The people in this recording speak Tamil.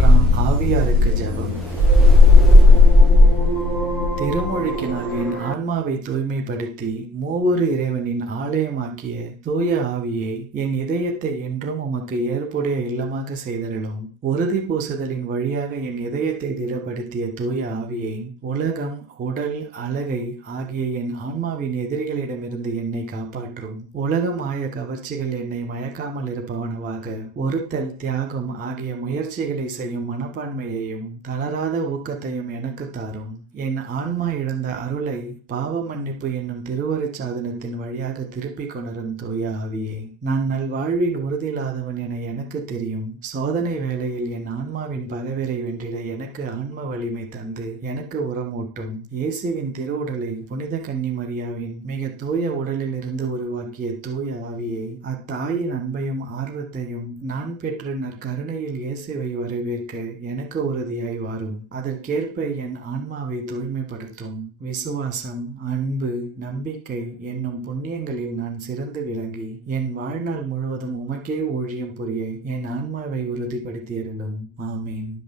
3 ஆவியாருக்கு ஜெபம். திருமுழுக்கினால் என் ஆன்மாவை தூய்மைப்படுத்தி மூவொரு இறைவனின் ஆலயமாக்கிய தூய ஆவியே, என் இதயத்தை என்றும் உமக்கு ஏற்புடைய இல்லமாக செய்தருளும். உறுதி பூசுதலின் வழியாக என் இதயத்தை திடப்படுத்திய தூய ஆவியை, உலகம், உடல், அழகை ஆகிய என் ஆன்மாவின் எதிரிகளிடமிருந்து என்னை காப்பாற்றும். உலகம் ஆய கவர்ச்சிகள் என்னை மயக்காமல் இருப்பவனவாக, ஒருத்தல், தியாகம் ஆகிய முயற்சிகளை செய்யும் மனப்பான்மையையும் தளராத ஊக்கத்தையும் எனக்கு தாரும். என் ஆன்மா இழந்த அருளை பாவ மன்னிப்பு என்னும் திருவருட்சாதனத்தின் வழியாக திருப்பிக் கொணரும் தூய ஆவியே, நான் நல்வாழ்வில் உறுதியில்லாதவன் என எனக்கு தெரியும். சோதனை வேளையில் என் ஆன்மாவின் பகைவரை வென்றிட எனக்கு ஆன்ம வலிமை தந்து எனக்கு உரமூட்டும். இயேசுவின் திருவுடலை புனித கன்னி மரியாவின் மிக தூய உடலில் இருந்து உருவாக்கிய தூய ஆவியை, அத்தாயின் அன்பையும் ஆர்வத்தையும் நான் பெற்று நற்கருணையில் இயேசுவை வரவேற்க எனக்கு உறுதியாய் வாரும். அதற்கேற்ப என் ஆன்மாவை தூய்மைப்படுத்தும். விசுவாசம், அன்பு, நம்பிக்கை என்னும் புண்ணியங்களில் நான் சிறந்து விளங்கி என் வாழ்நாள் முழுவதும் உமக்கே ஊழியம் புரிய என் ஆன்மாவை உறுதிப்படுத்தியருளும். ஆமீன்.